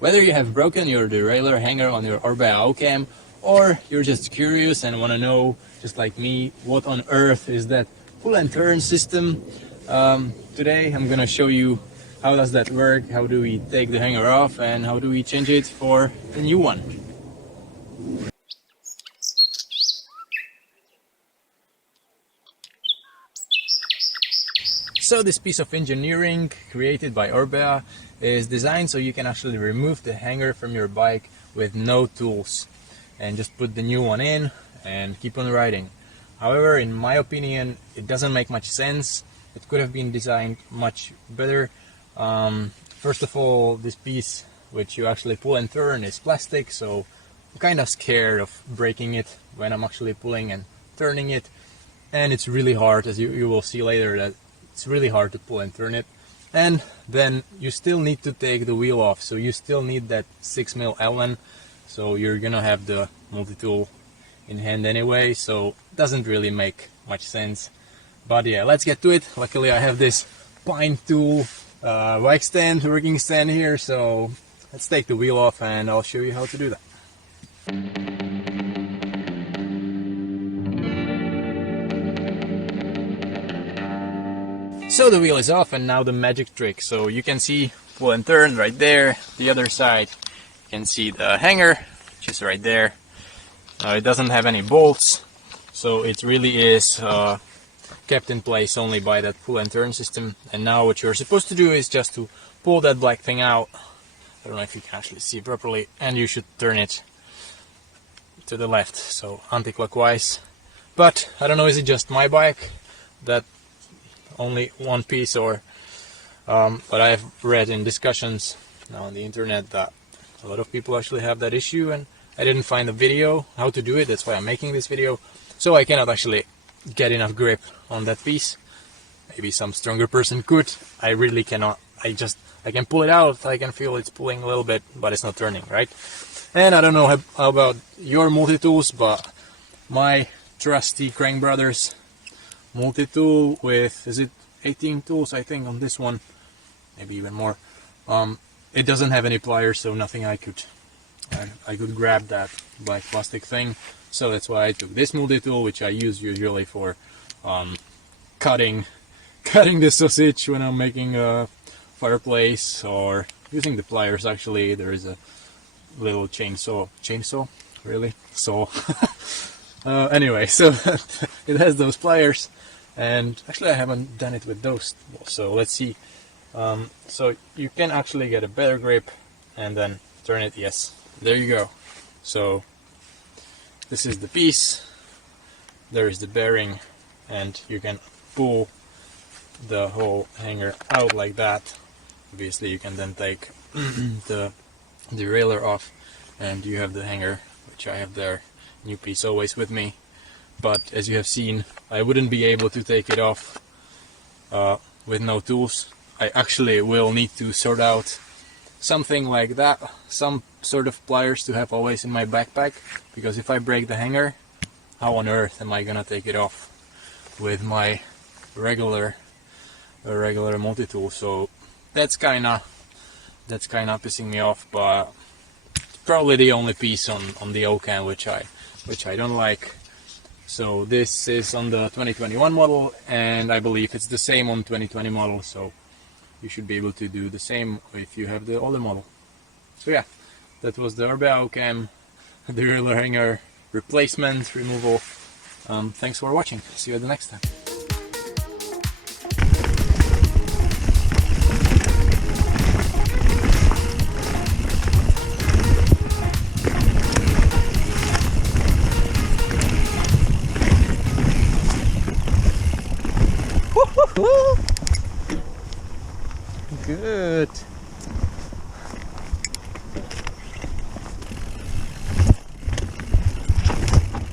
Whether you have broken your derailleur hanger on your Orbea Occam, or you're just curious and want to know, just like me, what on earth is that pull and turn system, today I'm gonna show you how does that work, how do we take the hanger off, and how do we change it for a new one. So this piece of engineering created by Orbea is designed so you can actually remove the hanger from your bike with no tools and just put the new one in and keep on riding. However, in my opinion, it doesn't make much sense. It could have been designed much better. First of all, this piece which you actually pull and turn is plastic, so I'm kind of scared of breaking it when I'm actually pulling and turning it. And it's really hard, as you will see later, that it's really hard to pull and turn it. And then you still need to take the wheel off, so you still need that 6mm Allen. So you're gonna have the multi-tool in hand anyway, so it doesn't really make much sense. But yeah, let's get to it. Luckily I have this pine tool bike stand, working stand here, so let's take the wheel off and I'll show you how to do that. So the wheel is off, and now the magic trick. So you can see pull and turn right there. The other side you can see the hanger, which is right there. It doesn't have any bolts, so it really is kept in place only by that pull and turn system. And now what you're supposed to do is just to pull that black thing out. I don't know if you can actually see properly, and you should turn it to the left, so anti-clockwise. But I don't know, is it just my bike that only one piece, or but I've read in discussions now on the internet that a lot of people actually have that issue, and I didn't find a video how to do it. That's why I'm making this video. So I cannot actually get enough grip on that piece. Maybe some stronger person could. I really cannot. I can pull it out, I can feel it's pulling a little bit, but it's not turning, right? And I don't know how about your multi-tools, but my trusty Crank Brothers multi-tool with, is it 18 tools I think on this one, maybe even more, it doesn't have any pliers, so nothing I could grab that black plastic thing. So that's why I took this multi-tool, which I use usually for cutting the sausage when I'm making a fireplace, or using the pliers. Actually, there is a little chainsaw really, so anyway, so it has those pliers, and actually I haven't done it with those, so let's see. So you can actually get a better grip and then turn it. Yes, there you go. So this is the piece, there is the bearing, and you can pull the whole hanger out like that. Obviously you can then take the derailleur off, and you have the hanger, which I have there, new piece always with me. But as you have seen, I wouldn't be able to take it off with no tools. I actually will need to sort out something like that, some sort of pliers to have always in my backpack, because if I break the hanger, how on earth am I gonna take it off with my regular multi-tool? So that's kinda pissing me off, but it's probably the only piece on the Occam which I don't like. So this is on the 2021 model, and I believe it's the same on 2020 model, so you should be able to do the same if you have the older model. So yeah, that was the Orbea Occam derailleur hanger replacement removal. Thanks for watching. See you at the next time. Good.